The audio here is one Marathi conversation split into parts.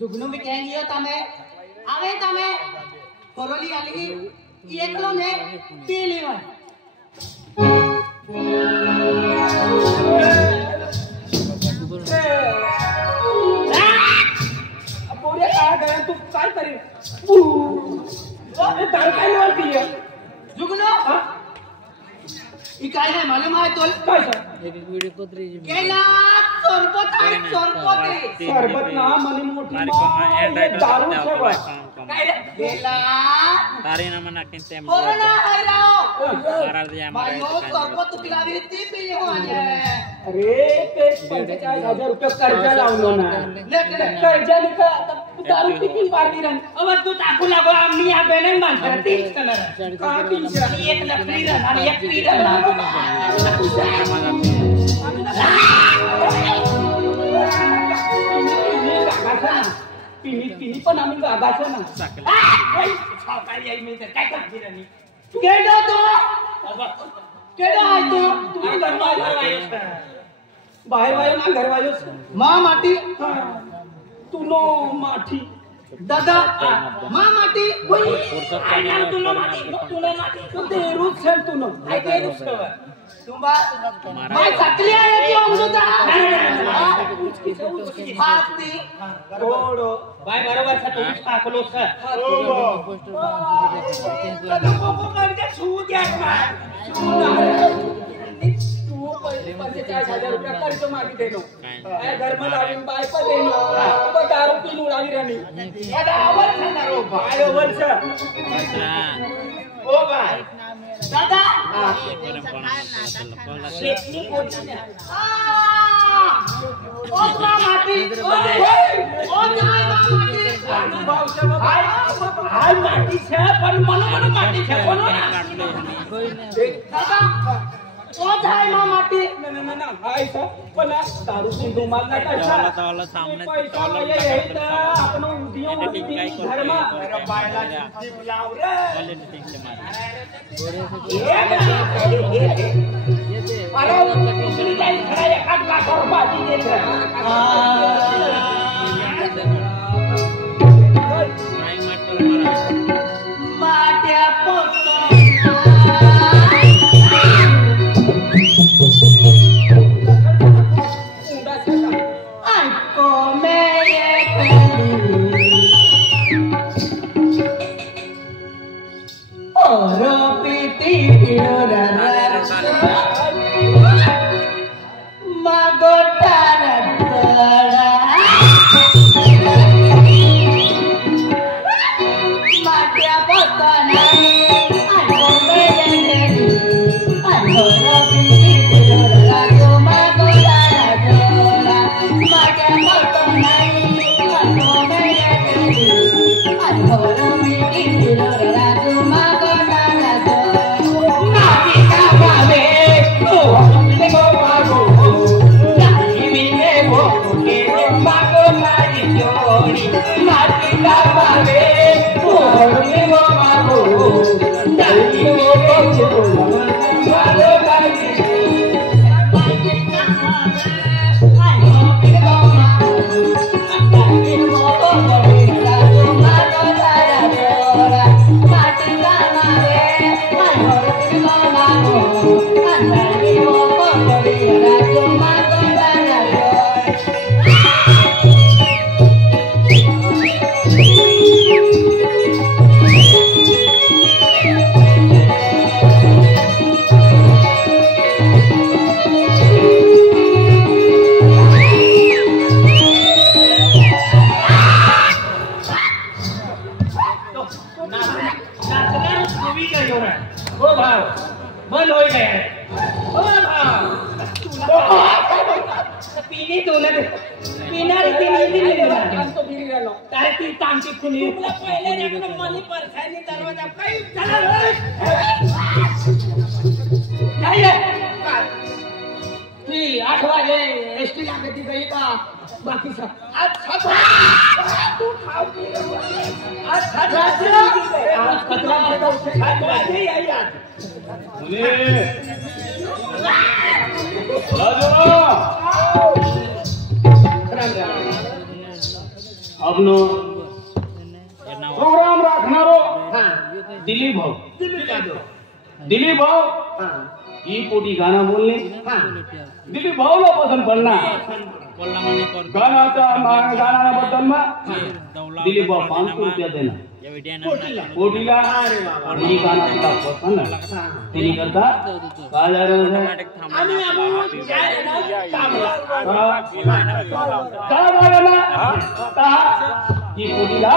जुगनू में कहेंगी हो तमे आवे तमे कोरोली आली एकलो ने पी लीवन पूरे आ गए तू काय करे अरे दारू काय लोल पिए जुगनू हां ई काय है मालूम है तो काय सर एक वीडियो को 3 GB केला सरबत ना मनी मोठी दारू छे बा काय रे केला तारी ना मना किंते कोरोना है राव मारा दिया भाइयों सरबत पिलावी ती पी हो आले अरे ते 45,000 रुपये कर्जा लावलो ना कर्जा लेका दारू पिकी पार्टी रन अब तू टाकू लागो आम्ही या बेने मानता 30 कलर का 300 एक लकड़ी रन आणि एक पी रन पिनी पण आम्ही गागाचं ना सावकारी आई मिळते काय करते रे केडो तो केडो आहे तो तुम्ही बाहेर ना घरवालो मां माटी तू नो माठी दादा मां माटी काय नाम तू नो माठी तू ते रूप छन तू नो काय ते रूप कवर तुम्बा माय सकली आहे ती अमृता हाती थोडो बाय बरोबर छ तू टाकलो छ को करते छू द्या तू 45,000 रुपये कर्ज मागी देनो घर में लावीन बाय पर देनो दारू पीन उडावी राणी आवर खानारो बाय वर्ष ओ बाय दादा शेतनी कोणी ओ माटी ओ काय माटी हाय माटी छे पण मन माटी छे कोनो दादा ओ जाय माटी ना हाय सा पण दारू पीन माल ना काय तोला सामने पैसा ये त आपण उदियो घर में अरे बायला जीव लाव रे एडिटिंग से मार अरे दूसरी जाई खड़ा 1 लाख रुपया दी दे माट्या अब आपलं प्रोग्राम राखणारो हा दिलीप भाऊ तुम्ही काय दो दिलीप भाऊ हा ही पोटी गाणं बोलले हा दिलीप भाऊला पसंत पडणार बोलला म्हणे कोण गाण्याचा गाण्याबद्दल मग दौला दिलीप भाऊ 500 रुपया देणार या व्हिडिओ पोटीला अरे बाबा ही गाणं तिला पसंत आहे. हा तिने करता काय झालं ऑटोमॅटिक आम्ही आम्ही काय ना कामला काय झालं ना आता ही पोटीला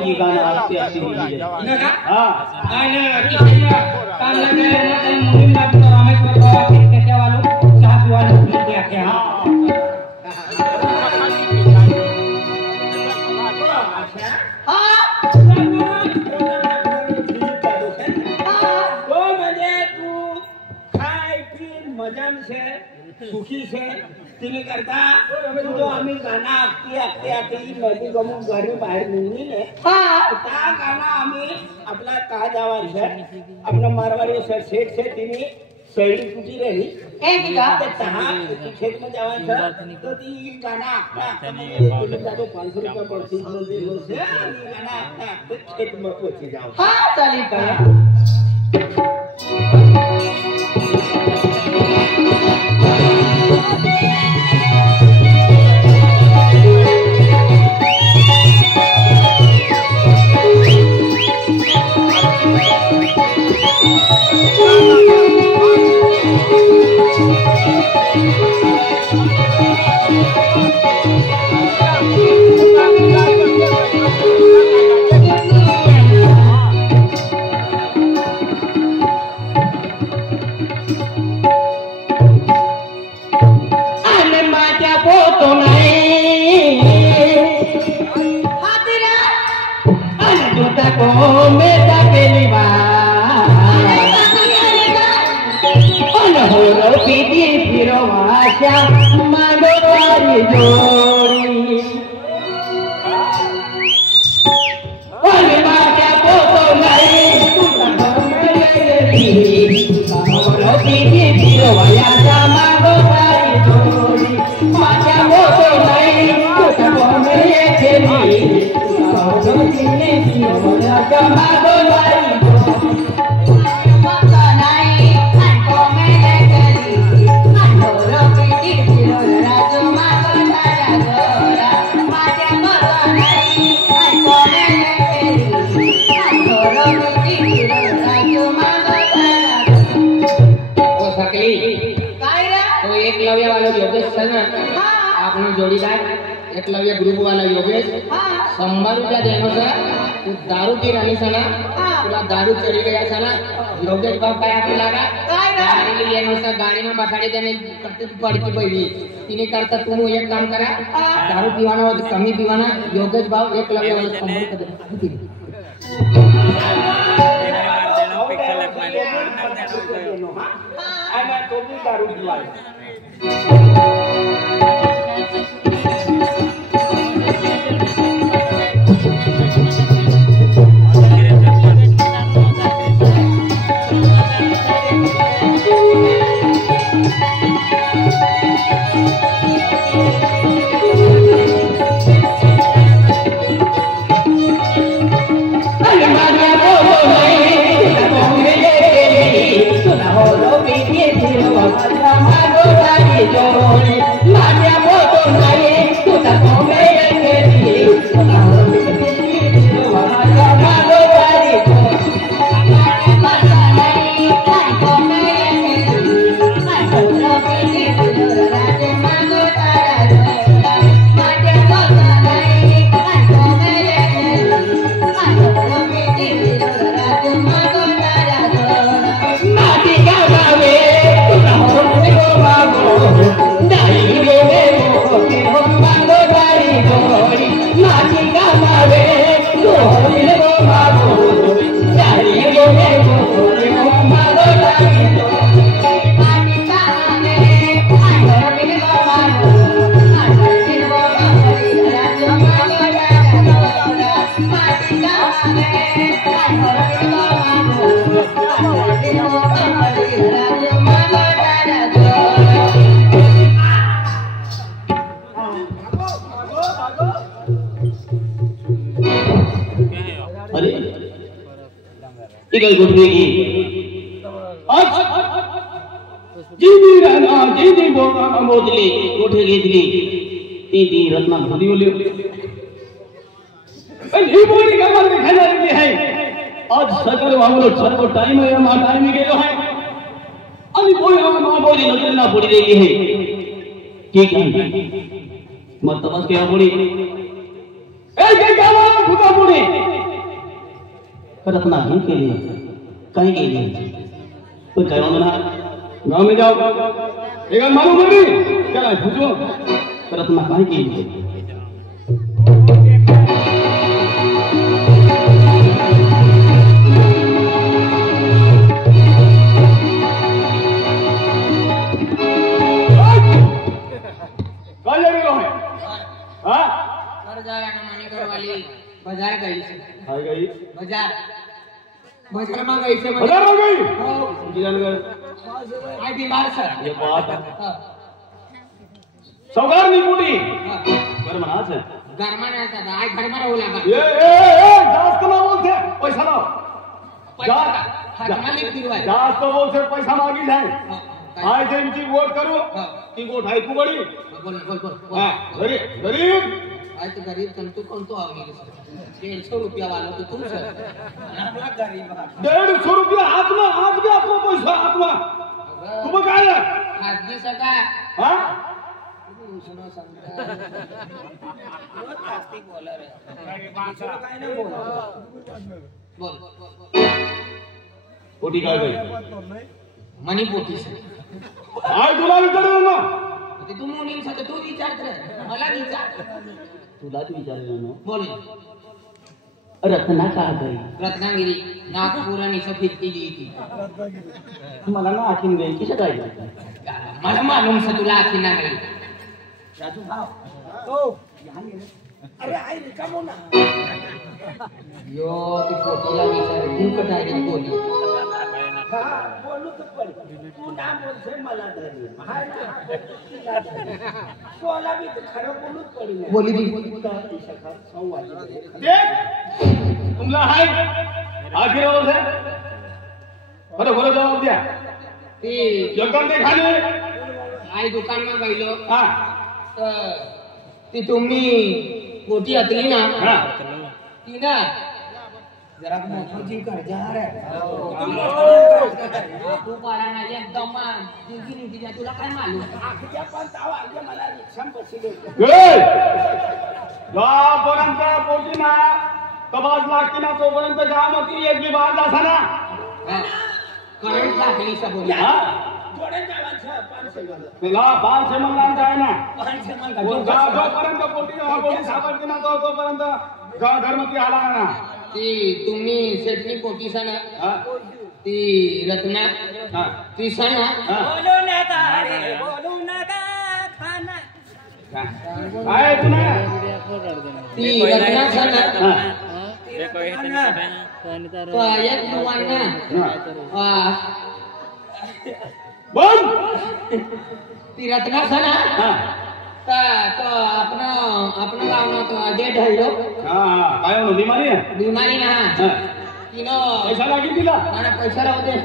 ही गाणं असते अशी दिली ना का? हा आणि किशोरीला काम लगे ना तर मुलींना तो रामेश्वर बाबा के वालों चहा पिवाले उठते आके हां हा तो म्हणजे तू खाय पीन मजान से सुखी से तिने करता तो आम्ही गाणं आखते नदी गमून घरी बाहेर निघली ने हा त्या गाणं आम्ही आपला का जावायचं आपला मारवाडी सर सेठ से तिने शैली तुझी राहिली एक का ते तहा खेत में जावायचं तर ती गाणं आखता जातो 500 रुपये पडतील म्हणजे गाणं आखता खेत में पोची जाऊ हा चालेल का एकलव्य वाला योगेश है ना आपने जोड़ीदार एकलव्य ग्रुप वाला योगेश 100 रुपया देनो सा तू दारू की रानी सना तुला दारू चढ़ी गया सना योगेश बाप काय आपल्याला गाडी येनो सा गाडी में बसाडी देने करते तू पडकी पहिली तिने करता तुम्ही एक काम करा दारू पिवाना और कमी पिवाना योगेश बाप एकलव्य वाला 100 रुपया दे आणि तो भी दारू पिवाय इकडे गुडवे की आज जी राणा जी मोदली कुठे घेतली ती रत्ना भोदी बोली ही बोली का मन दिखाना रही है आज सगळं वावलो सर्व टाइम आहे मा टाइम गेलो आहे आणि बोली मा बोली नजरेना पडी गेली आहे ठीक आहे मग तपस केला बोली ए के गावा खुदा बोली रत्ना ही केली काय केली तो कहो ना गांव में जाओ एक मालूम नहीं क्या पूछो रत्ना काय केली बाजार गई हाय गई बाजार बाजार में गई से बाजार में गई आई बीमार सर ये बात है सौगार नहीं पूरी घर मना से घर में नहीं था आई घर में बोला ए जास्त ना बोलते पैसा लाओ जास्त बोलते पैसा मांगी जाए आय जे इनकी वोट करो की वोट हाय कुबड़ी बोल हां गरीब आज तो गरीब तंतु कौन तो आगे 150 रुपया वाला तो तुम सर गरीब 150 रुपया हाथ में आपको पैसा हाथ में तुम काय है हाथ दी सका हां सुनो संता बहुत फास्टिंग बोलर है दूसरा काय ना बोल पोटी काय गई मनी पोटी से आय तुला विचारलं ना ते तू मुनीम सा तू विचार कर मला विचार तुला विचारलं ना बोल रत्ना का गई रत्नागिरी नागपूर आणि फिरती गेली ती मला ना आखीन गई किती काय मला मालूम से तुला आखी ना गई राजू भाव ओ अरे आई रिकामो ना यो ती पोटीला विचार तू कटायला बोली बोलू तर पड तू नाम बोलते मला धरी हाय ना बोला भी खरं बोलूच पडी बोली दी संवाद देख तुमला हाय आखिर बोल से अरे बोलो जवाब दिया ती जगन दे खाली आई दुकान में गईलो हां ती तुम्ही पोटी अतली ना हां ती ना जरा मोठो जी कर जा रे तू पारा ना एकदम जिंदगी नीती जा तुला काय मालूम आखच्या पण तावा आगे मला रिक्षा बसले ए गावापर्यंत पोहोची ना तबाज लागते ना तोपर्यंत गावामध्ये एक बी बाज असा ना करंट लागली सब बोली हां थोडे जावांचं 500 झालं तुला 500 म्हणला काय ना 500 मान जोपर्यंत पोटी सापडते ना तोपर्यंत घरमध्ये आला ना ती तुम्ही सेटनी पोटी सा ना हां ती रत्ना हां ती सना बोलू नका रे बोलू नका खाना काय पुन्हा ती रत्ना सना हां देखो ये तो एक दुवाना बोल ती रत्ना सना हां तो अपना गाव ना तो अजय ढळलो हां काय होतं बिमारी आहे बीमारी ना हां तिनो पैसा लागेल तिला मला पैसा राहू दे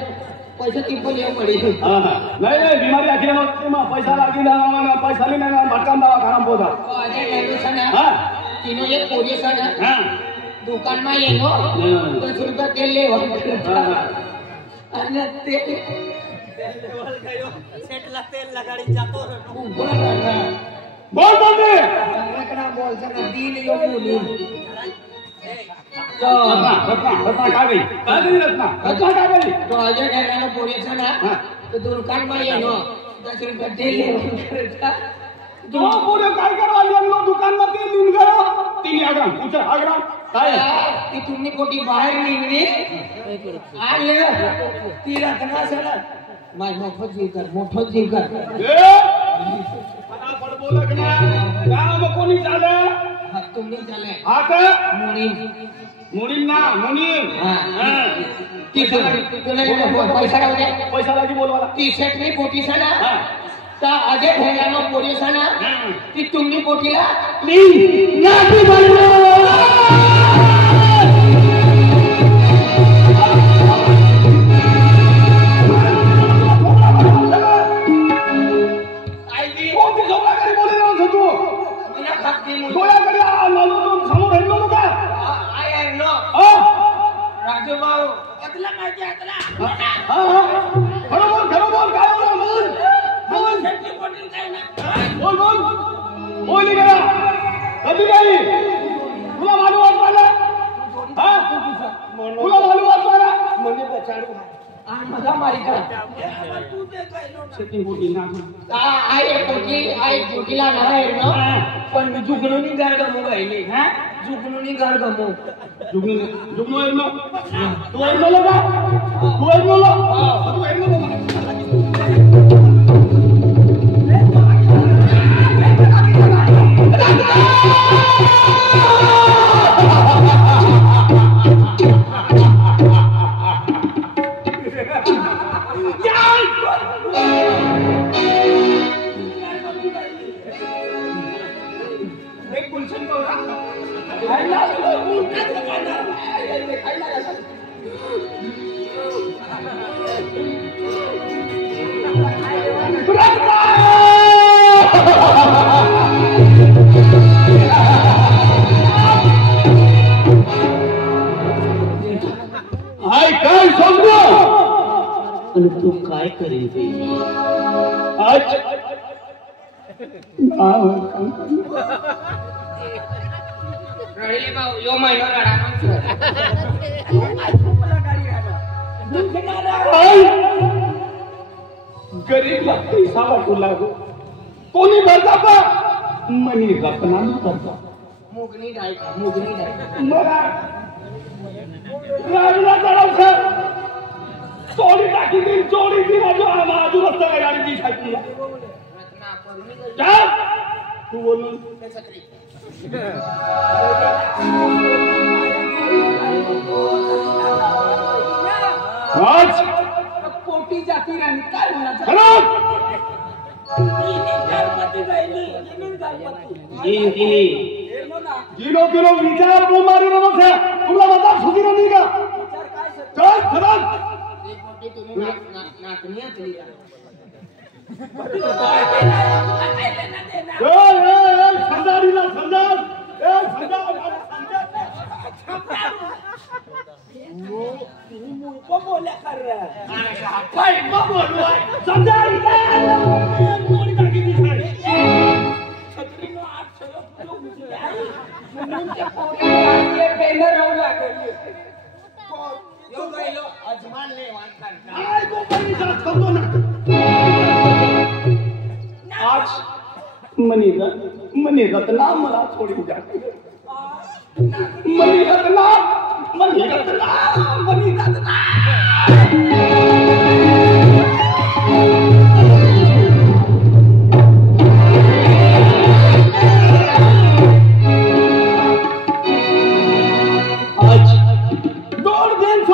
पैसे ती पण येऊ पडी हां नाही बिमारी आखिर मग पैसा लागेल ना पैसा नाही ना भटकाम दवा खराब होता तो अजय ढळलो सना हां तिनो एक पोरी सना हां दुकान में येनो 10 रुपया तेल ले અને તે सेटला तेल लगाडी जातो ऊपर रहा बोल दे रखना बोल सका दिन यो बोली तो रत्ना काय गई रत्ना काय गई तो अजय ढळलो पोरी सना तो दुकान में येनो 10 रुपया तेल ले तो पूरे काय करवा लियो दुकान में तेल लिन गयो तीन आग्रा पूछ आग्रा काय ती तुम्ही कोटी बाहेर निघली आले ती रत्ना सना माय मोठो जीव कर फटाफट बोलक ना गाव कोणी चाले हा तुम्ही चाले आता मुनी ना हां ती पैसा राहू दे पैसा लागी बोलवाला ती सेट नाही पोटी सना हां ता अजय ढळलो पोरी सना ती तुम्ही पोटीला ली नाटी बनलो डोळ्याकडे समोर हेरलो का राजू भाऊ खरं बोल काय बोल बोल गेला कधी नाही तुला मालूम वाटला तुला मालूम वाटला म्हणजे बचाडू मजा मारी करा आई पोटीला ना पण जुगणूनी घर गमू गायले जुगणूनी घर गमू जुगनू एरनो तू एरनो का तू एरनो तू काय करेल ते आज रडले भाऊ यो महिना रडा गरीबला पैसा वाटू लागो कोणी भरता का मनी रत्ना भरता मुगनी डायका मला राजूला चढव सर चोरी टाकी दी चोरी दी आजू रस्ता गाडी दी साथी रत्ना परुणी तू बोलून आज पोटी जाती राणी काय म्हणायचं किलो विचार मारी नमस्कार तुला बता सुधी नाही का चल खरं नाचणी असली समजाडीला समजाड आज मनी रत्ना मला थोडी जाते मनी रत्ना आज 200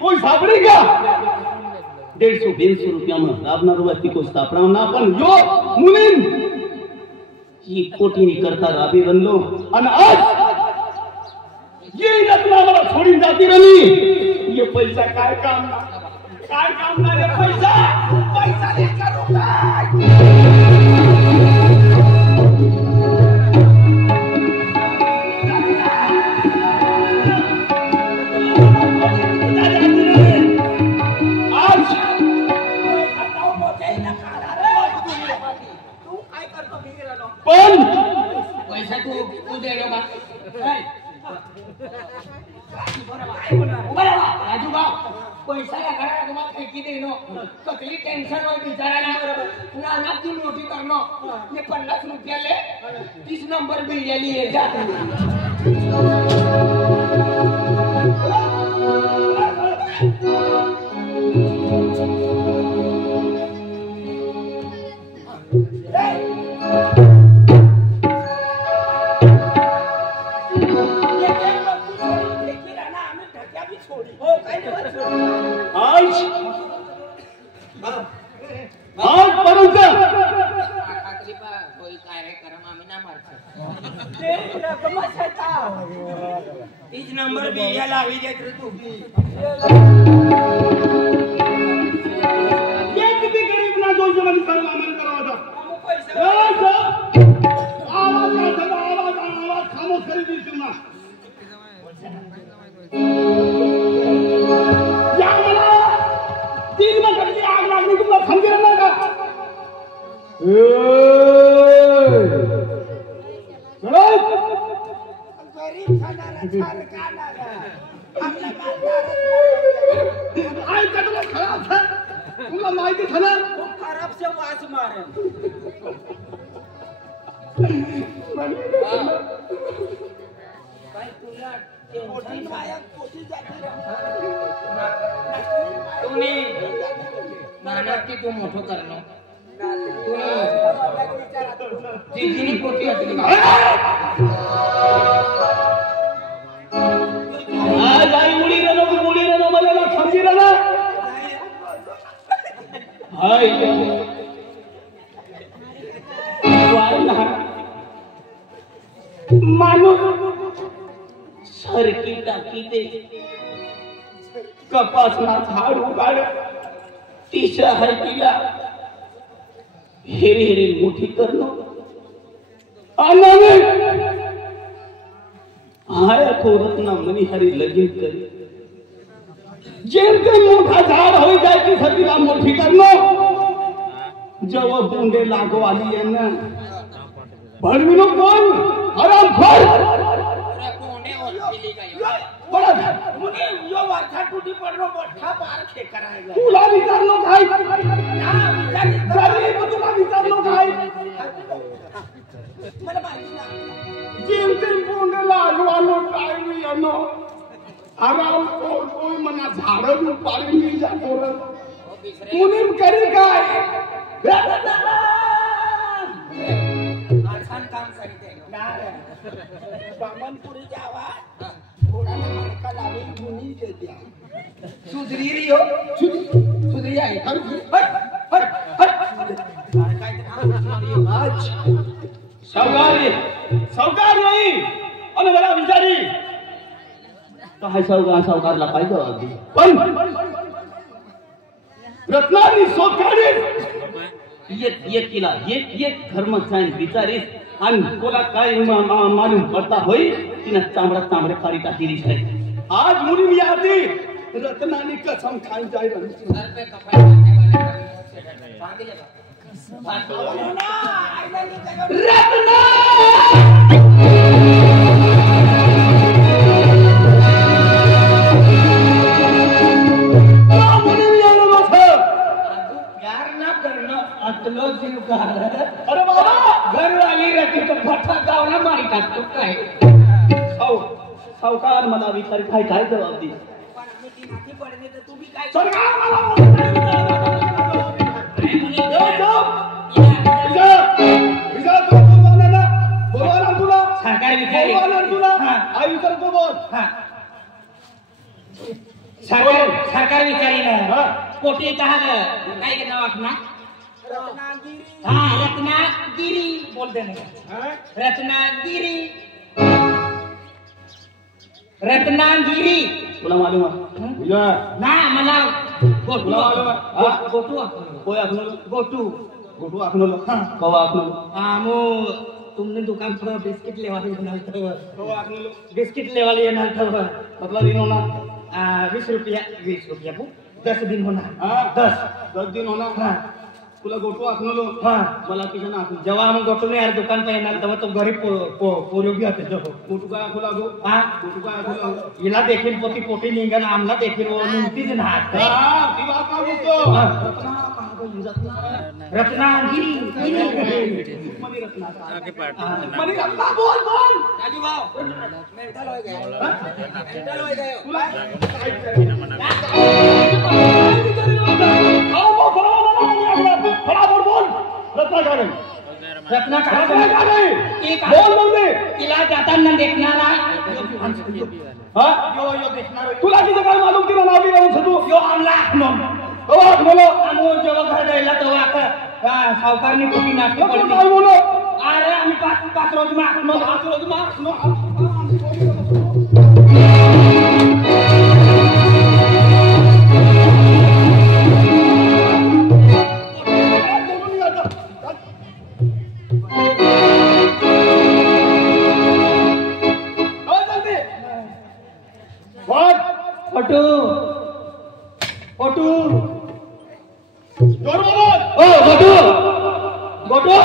कोई सापडी का 150-200 रुपया में राबणार व्यक्ती को स्थापना ना पण यो मुलीन ही कोठीनी करता राबी बनलो आणि आज ये रत्ना मला सोडून जाती रली ये पैसा काय काम ना रे पैसा ले करू काय पण पैसा तू दे का राजू भाऊ पैसा लगाना तुम्हाला फेकी देनो कसली टेन्शन होय बिचाराला ना ती मोठी करनो ये 50 रुपयाले 30 नंबर बिल्ली ये जा आज पर्यंत कोई कार्यक्रम आम्ही ना मारतो 30 नंबर बिल्ली लावी देत रे तू किती गरीब ना दोन जणांनी काम आम्हाला करावा तुला माहिती झालं खराब से वास मारे काय तुला टेन्शन माया पोटी जाते तुम्ही नाना की तू मोठं करणं तिची पोटी असली आज आई मुली रे मला समजी ना हाय माणूस सरकी टाकी दे कपासना झाड उगाड तिच्या हरकीला हेरी हेरी मोठी करणं हाय थोरत ना मनी हरी लगीन करी जेमतेम मोठा झाड होई जाय की सतीला मोठी करणं जेव्हा बोंडे लागो आली यांना भडविनो कोण आराम खोर कोणे होती काय बडा मुनी यो वाथा टुटी पडलो मोठा पार खेकरायला तुला विचारलो काय ना विचारी तुला विचारलो काय मला माहिती ना जेमतेम बोंडे लागो आलो टाइम येनो आराम खोर कोई मना झाडं पाळी मी जातो कुणी करी काय आसान काम सांगते ना बामनपुरी जावा थोडा नारका लावे मुनी देत्या सुधरी रे हो सुधरी आहे हट हट हट काय आज सावकार नाही आणि मला विचारी काय सावकारला पाहिजे अगदी पण रत्नानी सोकाडी एक किला एक धर्म जाईन विचारीस आणि कोला काय मालूम पडता होई तिनं चांबडे काढी टाकी आहे आज मुली मी आती रत्नानी कसम खाई जाय घर पे कफाई करने वाले रत्ना अरे बाबा घरवाली रहती तो फटा गावला मारी टाकतो काय सावकार मला विचार काय काय जबाब दे पडणे तर तुम्ही काय सरकार विचारी ना पोटी कहा काय नाव आपला रत्नागिरी बोलते नहीं रत्नागिरी तुला मालूम ना मला गोटू कोई आखनलो गोटू आखनलो कवा आखनलो मो तुमने दुकान पर बिस्किट ले वाली बनाल था बिस्किट ले वाली बनाल था मतलब दिन होना 20 रुपया 10 दिन होना 10 दिन होना तुला गोटू आखनलो मला किशन आखन जेव्हा हम गोटू ने यार दुकान पे येणार तेव्हा तो गरीब पोरी भी होते जो गोटू काय आखला गो गोटू काय आखला हिला देखील पोटी निघन आमला देखील वो निघतीच ना ती बात का बोलतो रत्नागिरी मनी रत्ना आगे पार्ट मनी रत्ना बोल राजू भाऊ मेंटल हो गए तुला बराबर बोल रत्ना का नहीं बोल बोलते तिला जाताना देखणारा हाँ यो देखणार तुला किती काय मालूम की नावी राहून तू यो आमला बोलो आम्ही जेव्हा घर जायला तेव्हा सावकारनी कुठे नाश्ता काय बोलो अरे आम्ही पाच रोज गोटो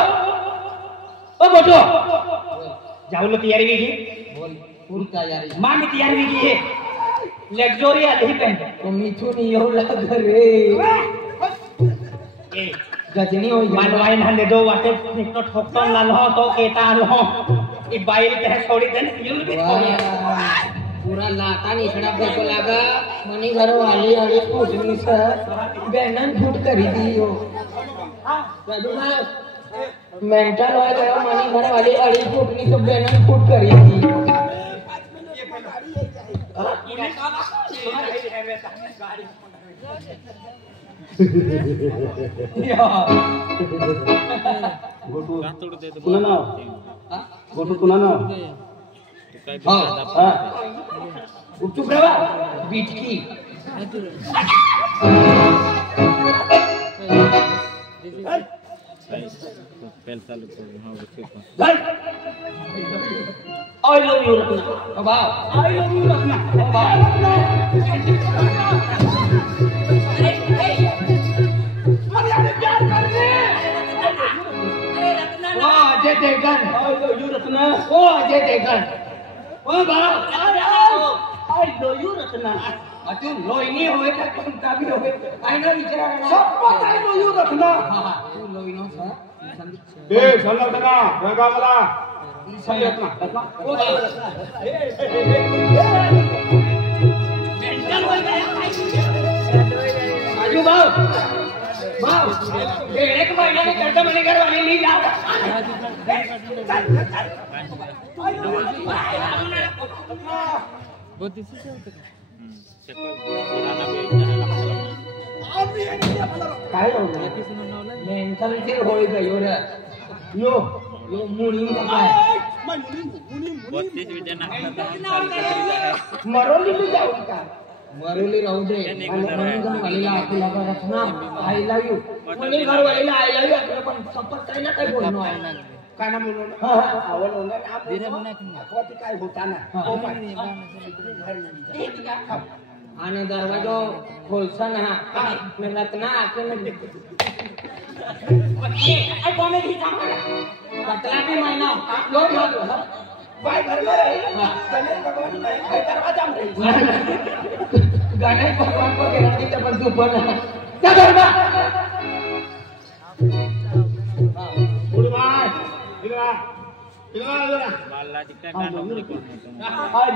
ओ गोटो जाऊन तयारी वेगळी बोल फुल तयारी मां मी तयारी वेगळी आहे लक्झरी आली पण तो मिथून येऊ लाग रे ए गजनी होई मानवाई नांदे दो वाटे तो ठोकन लालो तो केता आलो ई बाईल ते सोडी देन येऊ बी पूरा लाता निकड़ा देखो लागा मनी घर वाली अड़ी फूटनी सर बेनन फूट करी दी हो राजू भाई मेंटल हो गया मनी घर वाली अड़ी फूटनी तो बेनन फूट करी दी गोटू गातोड दे पुन्हा नाव गोटू पुन्हा नाव काय चुप रहा बिटकी पेल चालू करू हां चुप I love you रत्ना बाबा I love you Ratna O Ajay Devgn I love you Ratna ओ अजय देवगन ओ बाबा I love you Ratna Atul लोईनी होवे का कोणता भी होवे आईना विचारा ना शपथ I love you रत्ना हां तू लोईनो सा ए संरचना रंगा मला रत्ना रत्ना ओ रत्ना मेंटल हो गया आजू भाव एक महीना में करता मैंने घर वाले नहीं जा बहुत दिस से होतं किराणा पे काय होणार मेंटॅलिटी होई गयो रे यो यो मुनी काय 32 विद्या नागतात मरोली भी जाऊ का मरोली राहू दे मनी घर वालीला आपला रचना आई लव यू मनी घर वालीला आई लव यू आपलं पण सपत काही ना काही बोलणं आहे काय ना म्हणून आवड होणार आप धीरे म्हणा की कॉपी काय होता ना ओ आणि दरवाजा खोलसा ना मैं रत्ना आके में आई कॉमेडी जामा कतला भी महीना लो लो भाई घर में रहे गणेश भगवान में दरवाजा में गणेश भगवान को गिराती तो पर तू पर क्या करना गुडबाय इधर इधर बाला दिखता गाणं कोणी कोण आई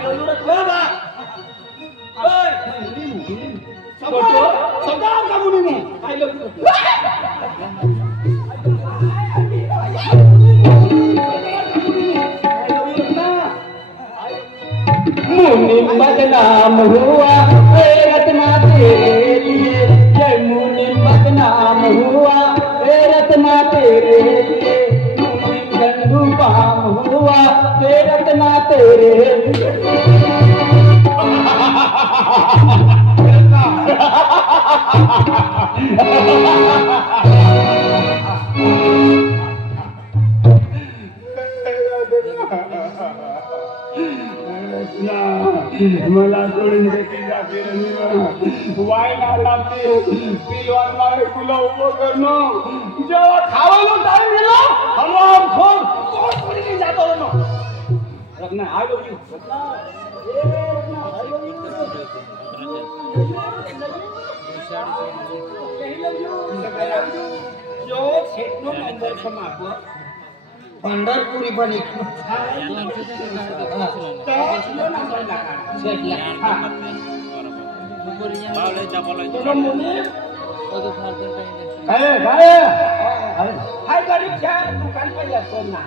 लव यू रत्ना बा ओय सबका का मुनी आई लव यू मुनि बदनाम हुआ रत्ना तेरे लिए जय मुनि बदनाम हुआ रत्ना तेरे लिए मुनि गंदू काम हुआ रत्ना तेरे मला सोडून देते जाते वायला लागते पिलवान मारे तुला उभं करणं जेव्हा खावायला टाइम दिला हलवाम खोल कोण कोणी नाही जातो ना Ratna I love you Ratna A Ratna I love you जो छेटनो नंबर समापो पंढरपुरी पण एक बावले जाबोला काय काय हाय गरीब छे दुकान पे जातो ना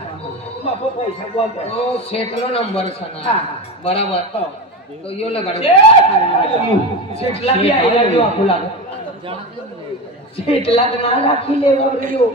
बापो पैसा बोल ओ सेटलो नंबर सना बराबर तो यो लगाडो सेटला भी आईला यो आखुला सेटला ना राखी ले यो